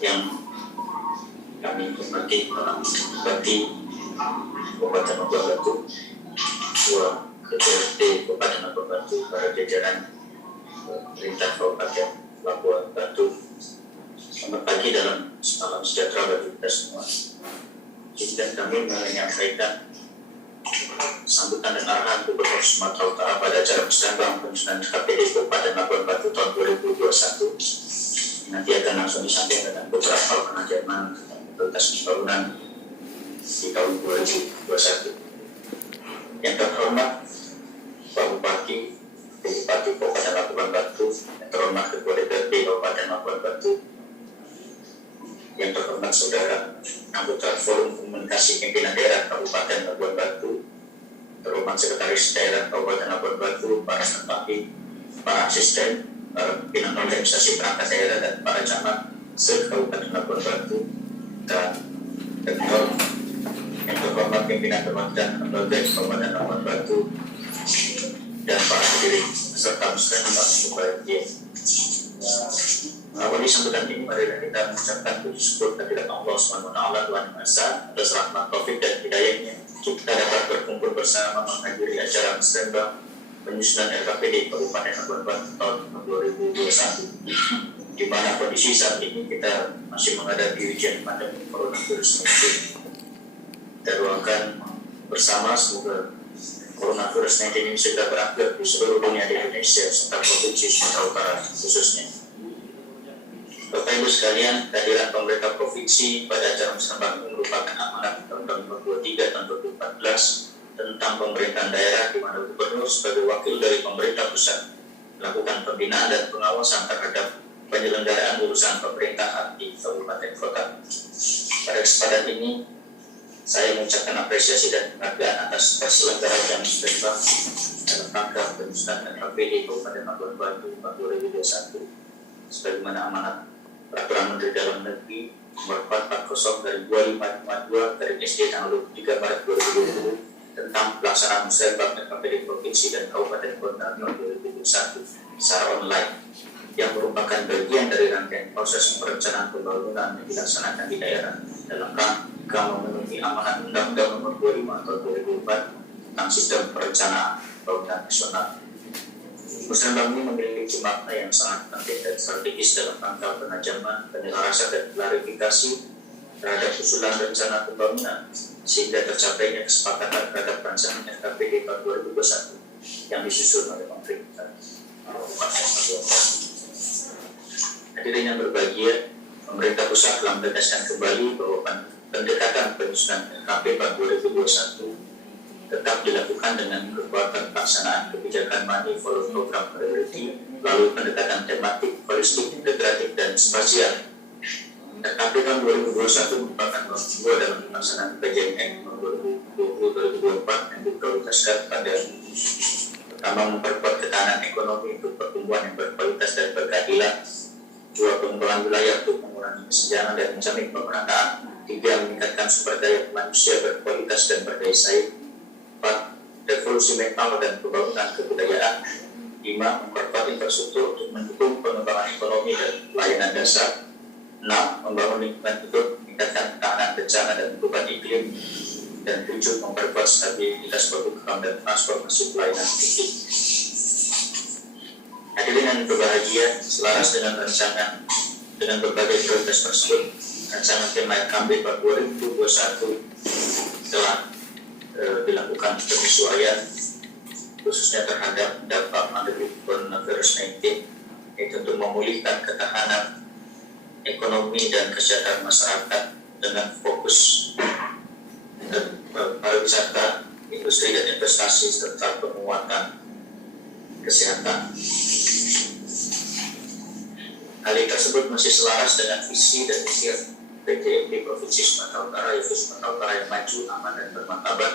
yang kami hormati Bupati Kabupaten Labuan Batu, Ketua DPRD Kabupaten Labuan Batu, para jajaran pemerintah Kabupaten Labuan Batu. Selamat pagi dalam salam sejahtera bagi kita semua. Izinkan kami menyampaikan sambutan dan arahan Gubernur Sumatera Utara pada acara musyawarah penyusunan KPD Kabupaten Labuan Batu tahun 2021. Nanti akan langsung disampaikan dengan beberapa penajaman tentang prioritas pembangunan di tahun 2021. Yang terhormat Pak Bupati Kabupaten Labuan Batu, yang terhormat Ketua DPRD Kabupaten Labuan Batu, yang terhormat Saudara anggota Forum Komunikasi Pimpinan Daerah Kabupaten Labuan Batu, terhormat Sekretaris Daerah Kabupaten Labuan Batu, para staffi, para asisten, para pimpinan organisasi perangkat daerah dan para camat se-Kabupaten Labuan Batu, dan rektor yang terhormat pimpinan perwakilan lembaga di Kabupaten Labuan Batu, dan para hadirin serta muslimin yang berbahagia. Awali sambutan ini, mari kita mengucapkan puji syukur kehadirat Allah SWT Tuhan Yang Esa atas rahmat taufik dan hidayahnya kita dapat berkumpul bersama menghadiri acara musyawarah penyusunan RKPD Kabupaten Labuan Batu tahun 2021, di mana kondisi saat ini kita masih menghadapi ujian pandemi coronavirus 19. Kita doakan bersama semoga coronavirus 19 ini segera berakhir di seluruh dunia di Indonesia serta provinsi Sumatera Utara khususnya. Bapak Ibu sekalian, kehadiran pemerintah provinsi pada acara musyawarah ini merupakan amanat tahun 2023 dan 2014 tentang pemerintahan daerah, di mana gubernur sebagai wakil dari pemerintah pusat melakukan pembinaan dan pengawasan terhadap penyelenggaraan urusan pemerintahan di kabupaten kota. Pada kesempatan ini, saya mengucapkan apresiasi dan penghargaan atas perselenggaraan musyawarah dalam rangka penyusunan RKPD Kabupaten Labuan Batu tahun 2021 sebagaimana amanat Peraturan Menteri Dalam Negeri Nomor 440 dari 2552 dari SD tanggal 23 Maret 2020 tentang pelaksanaan musyawarah RKPD Provinsi dan Kabupaten Kota tahun 2021 secara online, yang merupakan bagian dari rangkaian proses perencanaan pembangunan yang dilaksanakan di daerah dalam rangka memenuhi amanat Undang-Undang Nomor 25 tahun 2004 tentang Sistem Perencanaan Pembangunan Nasional. Musyawarah ini memiliki makna yang sangat penting dan strategis dalam rangka penajaman, penyelarasan dan klarifikasi terhadap usulan rencana pembangunan sehingga tercapainya kesepakatan terhadap rancangan RKPD tahun 2021 yang disusun oleh pemerintah. Hadirin yang berbahagia, pemerintah pusat telah menegaskan kembali bahwa pendekatan penyusunan RKPD tahun 2021 tetap dilakukan dengan kekuatan pelaksanaan kebijakan money follow program priority melalui pendekatan tematik, holistik, integratif, dan spasial. RKPD tahun 2021 merupakan tahap 2 dalam pelaksanaan PJMN tahun 2020-2024 yang diprioritaskan pada pertama, memperkuat ketahanan ekonomi untuk pertumbuhan yang berkualitas dan berkeadilan; 2, pengembangan wilayah untuk mengurangi kesenjangan dan menjamin pemerataan; 3, meningkatkan sumber daya manusia berkualitas dan berdaya saing; 4, revolusi mental dan pembangunan kebudayaan; 5, memperkuat infrastruktur untuk mendukung pengembangan ekonomi dan pelayanan dasar; 6, membangun lingkungan hidup, meningkatkan ketahanan bencana dan perubahan iklim; dan 7, memperkuat stabilitas program dan transformasi pelayanan publik. Hadirin yang berbahagia, selaras dengan rancangan dengan berbagai prioritas tersebut, rancangan tema RKPD 2021 telah dilakukan penyesuaian khususnya terhadap dampak pandemi coronavirus 19, yaitu untuk memulihkan ketahanan ekonomi dan kesejahteraan masyarakat dengan fokus pariwisata, industri dan investasi serta penguatan kesehatan. Hal tersebut masih selaras dengan visi dan misi PJMD Provinsi Sumatera Utara, yaitu Sumatera Utara yang maju, aman dan bermartabat,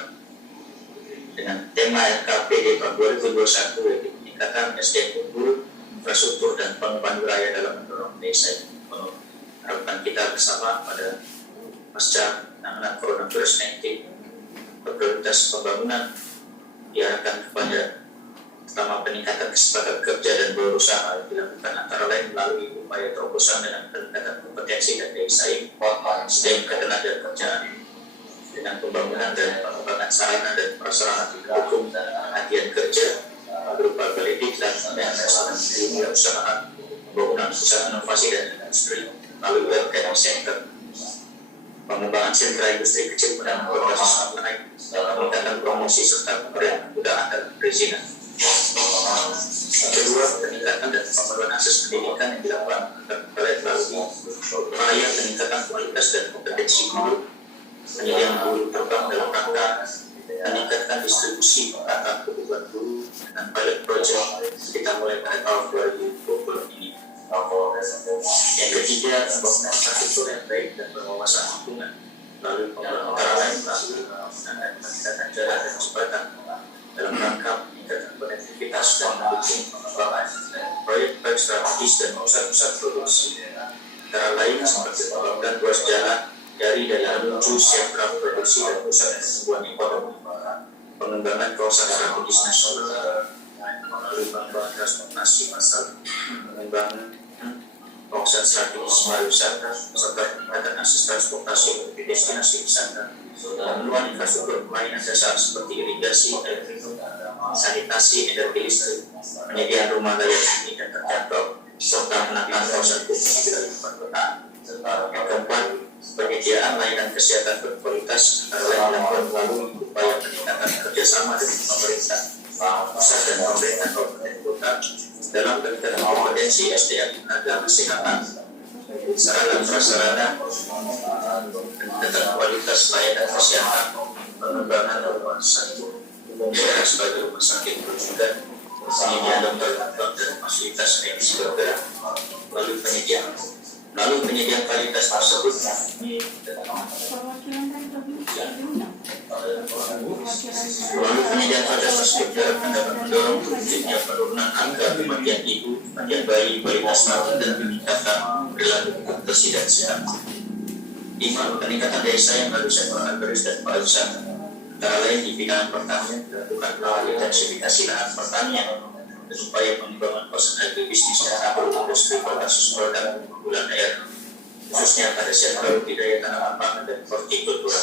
dengan tema RKPD tahun 2021 yaitu peningkatan SDM unggul, infrastruktur dan pengembangan wilayah dalam mendorong desa ekonomi. Harapan kita bersama pada pasca penanganan coronavirus 19, prioritas pembangunan diarahkan kepada pertama, peningkatan kesempatan kerja dan berusaha dilakukan antara lain melalui upaya terobosan dengan peningkatan kompetensi dan daya saing SDM ketenagakerjaan dengan pembangunan dan pengembangan sarana dan prasarana pendukung latihan kerja berupa politik dan pengembangan dunia usaha, pembangunan pusat inovasi dan industri melalui UMKM Center, pengembangan sentra industri kecil menengah berbasis online, peningkatan promosi serta pemberian kemudahan dan perizinan. Kedua, peningkatan dan pemenuhan akses pendidikan yang dilakukan melalui upaya peningkatan kualitas dan kompetensi guru, penyediaan guru terbang dalam rangka meningkatkan distribusi peningkatan kebutuhan guru dengan pilot project kita mulai pada tahun 2020 ini. Yang ketiga, pembangunan infrastruktur yang baik dan berwawasan lingkungan melalui pembangunan antara lain melalui peningkatan jalan dan jembatan dalam rangka meningkatkan konektivitas dan mendukung pengembangan proyek-proyek strategis dan pusat-pusat produksi. Antara lain seperti pembangunan ruas jalan dari menuju sentra produksi dan pusat pertumbuhan ekonomi, pengembangan kawasan strategis nasional melalui pengembangan transportasi massal, pengembangan kawasan strategis pariwisata serta peningkatan akses transportasi menuju destinasi wisata, pemenuhan infrastruktur pelayanan dasar seperti irigasi, air minum, sanitasi, energi listrik, penyediaan rumah layak huni dan terjangkau, serta penataan kawasan kumuh di wilayah perkotaan. Yang keempat, penyediaan layanan kesehatan berkualitas antara lain dilakukan melalui upaya peningkatan kerjasama dengan pemerintah pusat dan pemerintah kabupaten kota dalam peningkatan kompetensi SDM tenaga kesehatan, sarana prasarana, peningkatan kualitas layanan kesehatan, pengembangan rumah sakit umum daerah sebagai rumah sakit rujukan, penyediaan dokter dan fasilitas medis bergerak melalui penyediaan kualitas tersebut. Melalui penyediaan kualitas tersebut dapat mendorong terwujudnya penurunan angka kematian ibu, kematian bayi, balita setahun dan peningkatan perilaku bersih dan sehat. 5. Peningkatan daya saing melalui sektor agraris dan pariwisata. Antara lain di bidang pertanian dilakukan melalui intensifikasi lahan pertanian dan upaya pengembangan kawasan agribisnis dan agroindustri berbasis produk unggulan daerah, khususnya pada sektor budidaya tanaman pangan dan hortikultura.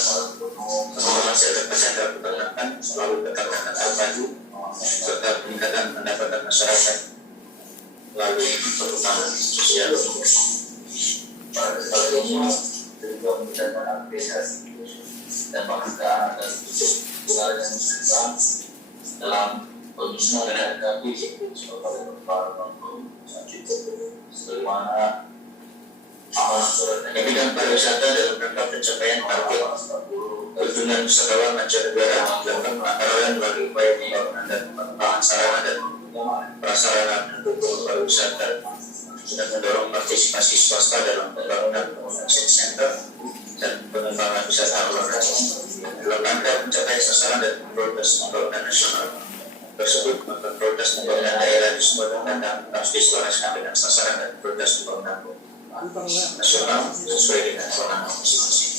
Pengembangan sektor peternakan melalui peternakan terpadu serta peningkatan pendapatan masyarakat melalui perhutanan sosial. Dan penghargaan dan dalam penyusunan RKP sebagaimana di bidang pariwisata dalam rangka pencapaian target kunjungan wisatawan mancanegara dilakukan antara lain melalui upaya pembangunan dan pengembangan sarana dan prasarana pendukung pariwisata dan mendorong partisipasi swasta dalam pembangunan convention center dan pengembangan wisata olahraga dalam rangka pencapaian sasaran dan prioritas pembangunan nasional tersebut. Maka prioritas pembangunan daerah di semua daerah harus diselaraskan dengan sasaran dan prioritas pembangunan nasional sesuai dengan kewenangan masing-masing.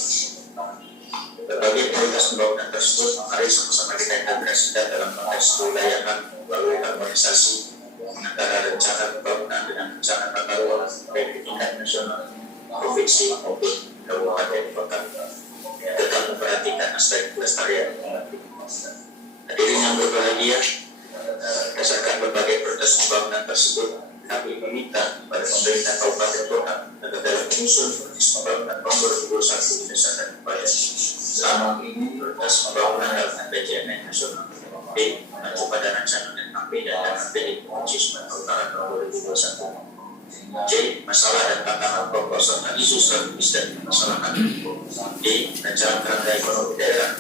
Berbagai prioritas pembangunan tersebut mari sama-sama kita integrasikan dalam konteks kewilayahan melalui harmonisasi antara rencana pembangunan dengan rencana tata ruang baik di tingkat nasional, provinsi maupun kabupaten kota. Tetap memperhatikan aspek kelestarian. Hadirin yang berbahagia, berdasarkan berbagai proses pembangunan tersebut, kami meminta kepada pemerintah kabupaten kota agar dalam menyusun proses pembangunan tahun 2021 berdasarkan upaya selama ini proses pembangunan dalam RPJMN nasional B mengacu pada rancangan NKP dan RPD Provinsi Sumatera Utara tahun 2021. J. Masalah dan tantangan pokok serta isu strategis dan permasalahan. D. Rancangan kerangka ekonomi daerah,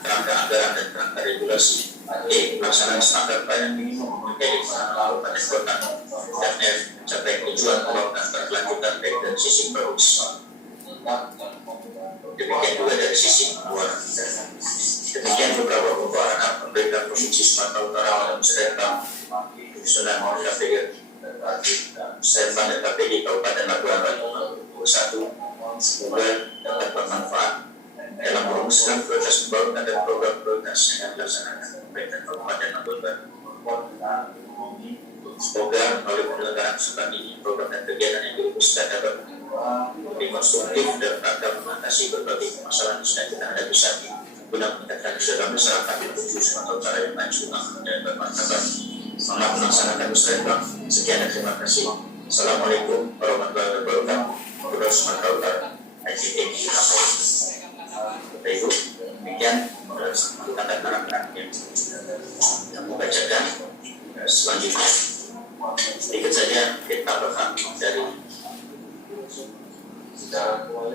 kerangka anggaran dan kerangka regulasi. E. Pelaksanaan standar pelayanan minimum menjadi penanganan kabupaten kota. Dan F. Mencapai tujuan pembangunan berkelanjutan baik dari sisi produksi. Demikian juga dari sisi pengeluaran. Demikian beberapa pembahasan pemerintah Provinsi Sumatera Utara dalam serta penyusunan KPD serta KPD Kabupaten Labuan Batu 2021. Semoga dapat bermanfaat dalam merumuskan prioritas pembangunan dan program prioritas yang dilaksanakan pemerintah Kabupaten Labuan Batu. Semoga melalui penyelenggaraan kesempatan ini program dan kegiatan yang dirumuskan dapat lebih konstruktif dan rangka mengatasi berbagai permasalahan yang sedang kita hadapi saat ini guna meningkatkan kesejahteraan masyarakat menuju Sumatera Utara yang maju, aman dan bermartabat. Selamat melaksanakan musrenbang. Sekian dan terima kasih. Assalamualaikum warahmatullahi wabarakatuh. Gubernur Sumatera Utara Haji Edi Rahmat. Bapak Ibu, demikian kata-kata yang membacakan. Selanjutnya sedikit saja kita paham dari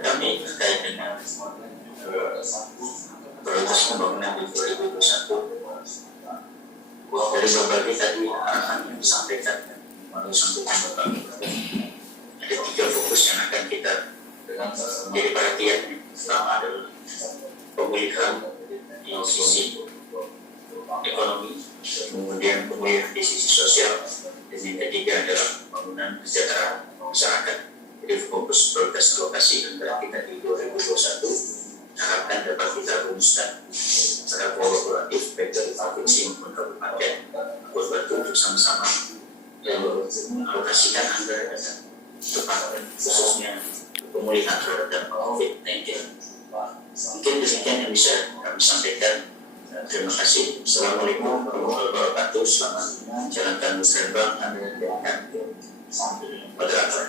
kami terkait dengan prioritas pembangunan di 2021 dari berbagai tadi arahan yang disampaikan melalui sambutan Bapak. Ada 3 fokus yang akan kita menjadi perhatian. Pertama adalah pemulihan di sisi ekonomi, kemudian pemulihan di sisi sosial, dan yang ketiga adalah pembangunan kesejahteraan masyarakat. Jadi fokus prioritas alokasi anggaran kita di 2021 harapkan dapat kita rumuskan secara kolaboratif baik dari provinsi maupun kabupaten buat bantu untuk sama-sama mengalokasikan anggaran yang tepat, khususnya pemulihan terhadap COVID-19. Mungkin demikian yang bisa kami sampaikan. Terima kasih. Assalamualaikum warahmatullahi wabarakatuh. Selamat menjalankan musrenbang. Amin. Moderator.